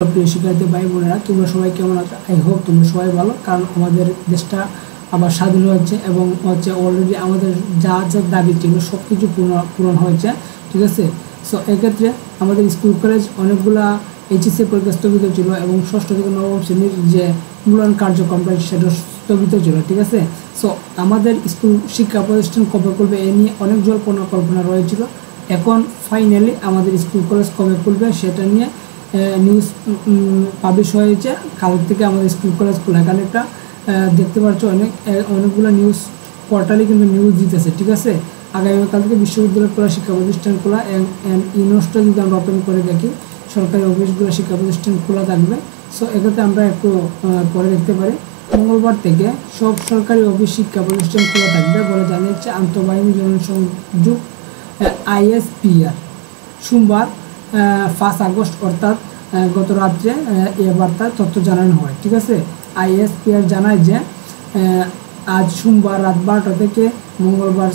প্রিয় শিক্ষার্থী ভাই বোনেরা, তোমরা সবাই কেমন আছো? আই হোপ তোমরা সবাই ভালো, কারণ আমাদের দেশটা আবার স্বাধীন হচ্ছে এবং অলরেডি আমাদের যা যা দাবি ছিল সব কিছু পূরণ হয়েছে, ঠিক আছে। সো এক্ষেত্রে আমাদের স্কুল কলেজ অনেকগুলা এইচএসসি পরীক্ষা স্থগিত ছিল এবং ষষ্ঠ থেকে নবম শ্রেণীর যে মূল্যায়ন কার্যক্রমটা সেটা স্থগিত ছিল, ঠিক আছে। সো আমাদের স্কুল শিক্ষা প্রতিষ্ঠান কবে খুলবে এ নিয়ে অনেক জল্পনা কল্পনা রয়েছিল। এখন ফাইনালি আমাদের স্কুল কলেজ কবে খুলবে সেটা নিয়ে নিউজ পাবলিশ হয়েছে। কাল থেকে আমাদের স্কুল কলেজ খোলা, এখানে একটা দেখতে পাচ্ছ অনেকগুলো নিউজ পোর্টালে কিন্তু নিউজ দিতেছে, ঠিক আছে। আগামীকাল থেকে বিশ্ববিদ্যালয় খোলা, শিক্ষা প্রতিষ্ঠান খোলা, ইউনিভার্সিটি যদি আমরা ওপেন করে দেখি সরকারি অফিসগুলো শিক্ষা প্রতিষ্ঠান খোলা থাকবে। সো এক্ষেত্রে আমরা একটু পরে দেখতে পারি মঙ্গলবার থেকে সব সরকারি অফিস শিক্ষা প্রতিষ্ঠান খোলা থাকবে বলে জানিয়েছে আন্তঃবাহিনী জনসংযোগ ISPR সোমবার 5 আগস্ট অর্থাৎ গত রাত্রে এ বার্তার তথ্য জানানো হয়, ঠিক আছে। ISPR জানায় যে আজ সোমবার রাত 12টা থেকে মঙ্গলবার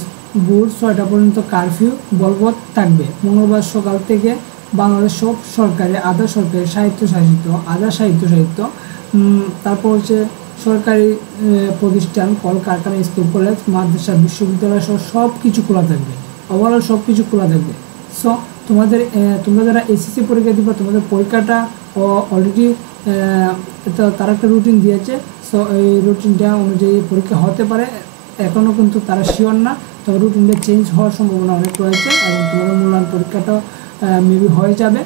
ভোর 6টা পর্যন্ত কারফিউ বলবৎ থাকবে। মঙ্গলবার সকাল থেকে বাংলাদেশ সব সরকারি, আধা সরকারি, স্বায়ত্তশাসিত, আধা স্বায়ত্তশাসিত, তারপর সরকারি প্রতিষ্ঠান, কলকারখানা, স্কুল কলেজ, মাদ্রাসা, বিশ্ববিদ্যালয় সহ সব কিছু খোলা থাকবে। ওভারঅল সব কিছু খোলা থাকবে। সো তোমরা যারা এসএসসি পরীক্ষা দিবা, তোমাদের পরীক্ষাটা অলরেডি তারা একটা রুটিন দিয়েছে। সো এই রুটিনটা অনুযায়ী পরীক্ষা হতে পারে, এখনও কিন্তু তারা শিওর না, তবে রুটিনটা চেঞ্জ হওয়ার সম্ভাবনা অনেক রয়েছে এবং তোমাদের মূল্যায়ন পরীক্ষাটাও মেবি হয়ে যাবে।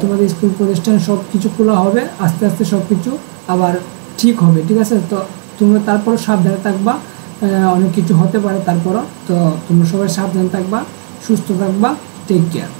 তোমাদের স্কুল প্রতিষ্ঠান সব কিছু খোলা হবে, আস্তে আস্তে সব কিছু আবার ঠিক হবে, ঠিক আছে। তো তোমরা তারপরও সাবধানে থাকবা, অনেক কিছু হতে পারে তারপরও। তো তোমরা সবাই সাবধানে থাকবা, সুস্থ থাকবা, টেক কেয়ার।